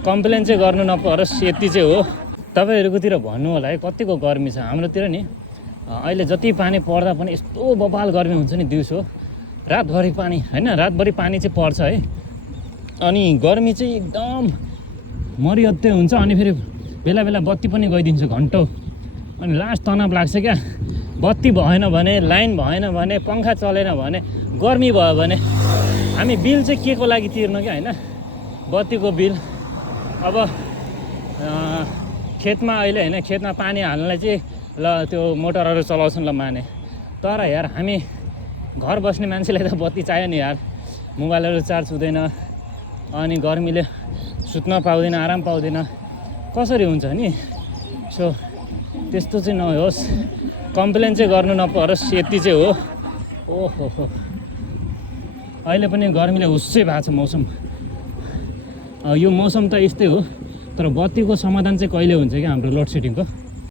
Complain चाहिँ गर्नु नपरोस् यति चाहिँ हो। तपाईँहरूकोतिर भन्नु होला है कतिको गर्मी छ। हाम्रोतिर नि अहिले जति पानी पर्दा पनि यस्तो बबाल गर्मी हुन्छ नि। दिउँसो रातभरि पानी होइन, रातभरि पानी चाहिँ पर्छ है। अनि गर्मी चाहिँ एकदम मरिहत्ते हुन्छ। अनि फेरि बेला बेला बत्ती पनि गइदिन्छ घन्टौँ। अनि लास्ट तनाव लाग्छ क्या। बत्ती भएन भने, लाइन भएन भने, पङ्खा चलेन भने, गर्मी भयो भने हामी बिल चाहिँ के को लागि तिर्नु क्या होइन, बत्तीको बिल। अब खेतमा अहिले होइन, खेतमा पानी हाल्नलाई चाहिँ ल त्यो मोटरहरू चलाउँछन् ल माने। तर यार हामी घर बस्ने मान्छेलाई त बत्ती चाहियो नि यार। मोबाइलहरू चार्ज हुँदैन, अनि गर्मीले सुत्न पाउँदैन, आराम पाउँदैन, कसरी हुन्छ नि। सो त्यस्तो चाहिँ नहोस्, कम्प्लेन चाहिँ गर्नु नपरोस् यति चाहिँ हो। ओहो हो, अहिले पनि गर्मीले हुस्सै भएको छ मौसम। यो मौसम त यस्तै हो, तर बत्तीको समाधान चाहिँ कहिले हुन्छ क्या हाम्रो लोड सेडिङको।